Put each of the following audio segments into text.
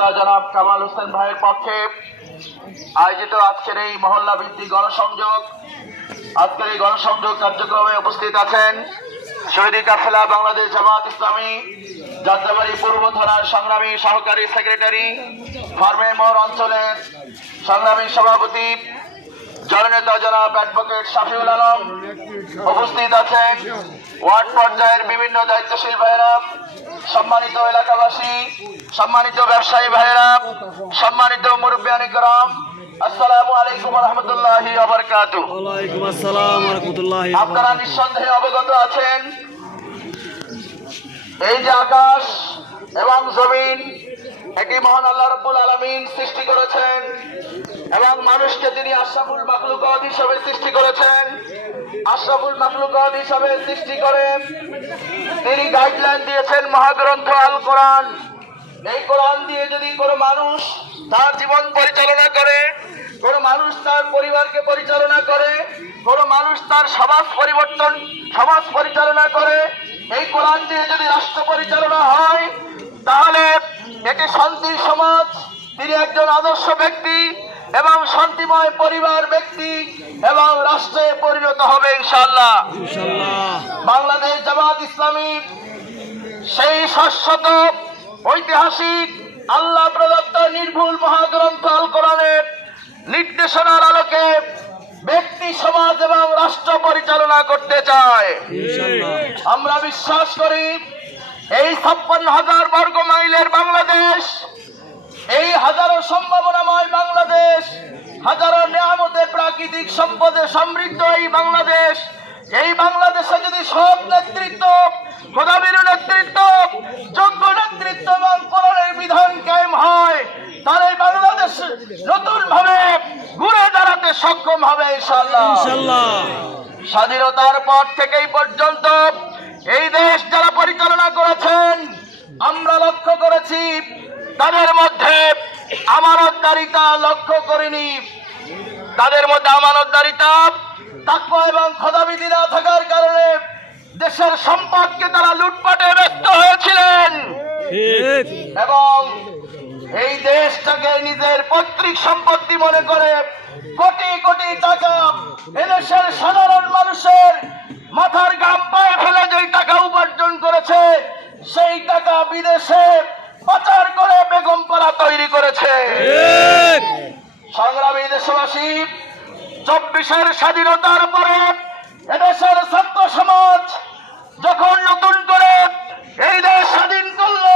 জননেতা জনাব কামাল হোসেন ভাইয়ের পক্ষে আয়োজিত আজকের এই মহল্লা ভিত্তিক গণসংযোগ কার্যক্রমে উপস্থিত আছেন শহীদি কাফেলা বাংলাদেশ জামাত ইসলামী যাত্রাবাড়ি পূর্ব থানার সংগ্রামী সহকারী সেক্রেটারি ফার্মে মোড় অঞ্চলের সংগ্রামী সভাপতি জননেতা জনাব অ্যাডভোকেট শাফিউল আলম, উপস্থিত আছেন ওয়ার্ড পর্যায়ের বিভিন্ন দায়িত্বশীল ভাইয়েরা, সম্মানিত এলাকাবাসী, সম্মানিত ব্যবসায়ী ভাইয়েরা, সম্মানিত মুরব্বিয়ান ইকরাম, আসসালামু আলাইকুম ওয়া রাহমাতুল্লাহি ওয়া বারাকাতুহু। ওয়ালাইকুম আসসালাম ওয়া রাহমাতুল্লাহি। আপনারা নিঃসন্দেহে অবগত আছেন এই যে আকাশ এবং জমিন এটি মহান আল্লাহ রাব্বুল আলামিন সৃষ্টি করেছেন এবং মানুষকে তিনি আশরাফুল মাখলুকাত হিসেবে সৃষ্টি করেছেন। আশরাফুল মাখলুকাত হিসেবে সৃষ্টি করে তিনি গাইডলাইন দিয়েছেন মহাগ্রন্থ আল কোরআন। এই কোরআন দিয়ে যদি কোনো মানুষ তার জীবন পরিচালনা করে, কোনো মানুষ তার পরিবারকে পরিচালনা করে, কোনো মানুষ তার সমাজ পরিচালনা করে, এই কোরআন দিয়ে যদি রাষ্ট্র পরিচালনা হয় তাহলে এটি শান্তির সমাজ, তিনি একজন আদর্শ ব্যক্তি এবং শান্তিময় পরিবার ব্যক্তি এবং রাষ্ট্রে পরিণত হবে ইনশাআল্লাহ। বাংলাদেশ জামাত ইসলামী সেই শাশ্বত ঐতিহাসিক আল্লাহ প্রদত্ত নির্ভুল মহাগ্রন্থ আল কোরআনের নির্দেশনার আলোকে ব্যক্তি সমাজ এবং রাষ্ট্র পরিচালনা করতে চায়। আমরা বিশ্বাস করি এই 56,000 বর্গ মাইলের বাংলাদেশ, এই হাজারো সম্ভাবনাময় বাংলাদেশ, হাজারো নিয়ামতে প্রাকৃতিক সম্পদে সমৃদ্ধ এই বাংলাদেশে যদি সব নেতৃত্ব, খোদাবীর নেতৃত্ব, যোগ্য নেতৃত্ব এবং কোরআনের বিধান কায়েম হয় তাহলে বাংলাদেশ নতুন ভাবে ঘুরে দাঁড়াতে সক্ষম হবে ইনশাআল্লাহ। স্বাধীনতার পর থেকে এই পর্যন্ত এই দেশ যারা পরিচালনা করেছেন আমরা লক্ষ্য করেছি তাদের মধ্যে আমানতদারিতা লক্ষ্য করিনি। তাদের মধ্যে আমানতদারিতা, তাকওয়া এবং খোদাভীতি না থাকার কারণে দেশের সম্পদকে তারা লুটপাটে ব্যস্ত হয়েছিলেন এবং এই দেশটাকে নিজের পৈতৃক সম্পত্তি মনে করে কোটি কোটি টাকা এদেশের সাধারণ মানুষের মাথার ঘাম পায়ে ফেলে যেই টাকা উপার্জন করেছে সেই টাকা বিদেশে পাচার করে বেগমপাড়া তৈরি করেছে। সংগ্রামী দেশবাসী, 24-এর স্বাধীনতার পরে এদেশের ছাত্র সমাজ যখন নতুন করে এই দেশ স্বাধীন করল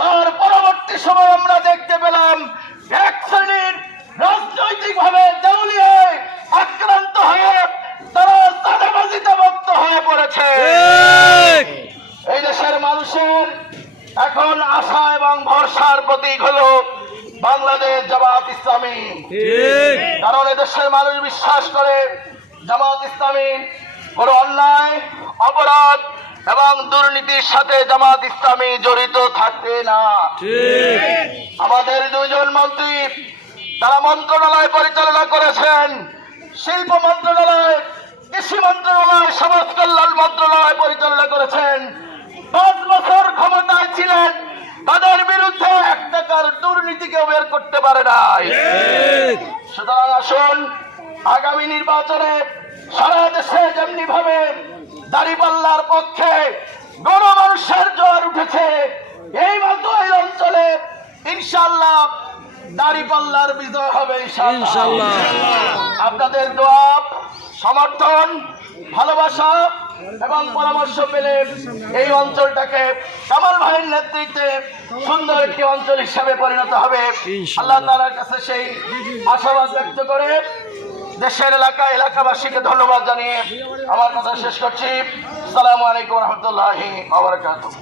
তার পরবর্তী সময় আমরা দেখতে পেলাম এক শ্রেণীর রাজনৈতিকভাবে দেউলিয়ায় আক্রান্ত হয়ে তারা চাঁদাবাজিতে মুক্ত হয়ে পড়েছে। এই দেশের মানুষের এখন আশা এবং ভরসার প্রতীক হলো বাংলাদেশ জামাত ইসলামী। কারণ এদেশের মানুষ বিশ্বাস করে জামাত ইসলামী কোনো অন্যায়, অপরাধ এবং দুর্নীতির সাথে জামাত ইসলামী জড়িত থাকবে না। আমাদের দুজন মন্ত্রী তারা মন্ত্রণালয় পরিচালনা করেছেন, শিল্প মন্ত্রণালয়, কৃষি মন্ত্রণালয়, সমাজ কল্যাণ মন্ত্রণালয় পরিচালনা করেছেন। 5 বছর ক্ষমতায় ছিলেন, তাদের বিরুদ্ধে 1 টাকার দুর্নীতিকে বের করতে পারে নাই। সুতরাং আসুন আগামী নির্বাচনে সারা দেশে যেমনি ভাবে দাঁড়িপাল্লার পক্ষে গণমানুষের জোয়ার উঠেছে, এই অঞ্চলে ইনশাআল্লাহ দাঁড়িপাল্লার বিজয় হবে ইনশাআল্লাহ। আপনাদের দোয়া, সমর্থন, ভালোবাসা এবং পরামর্শ পেলে এই অঞ্চলটাকে কামাল ভাইয়ের নেতৃত্বে সুন্দর একটি অঞ্চল হিসাবে পরিণত হবে। আল্লাহ তাআলার কাছে সেই আশাবাদ ব্যক্ত করে দেশের এলাকাবাসীকে ধন্যবাদ জানিয়ে আমার কথা শেষ করছি। আসসালামু আলাইকুম ওয়া রাহমাতুল্লাহি ওয়া বারাকাতুহু।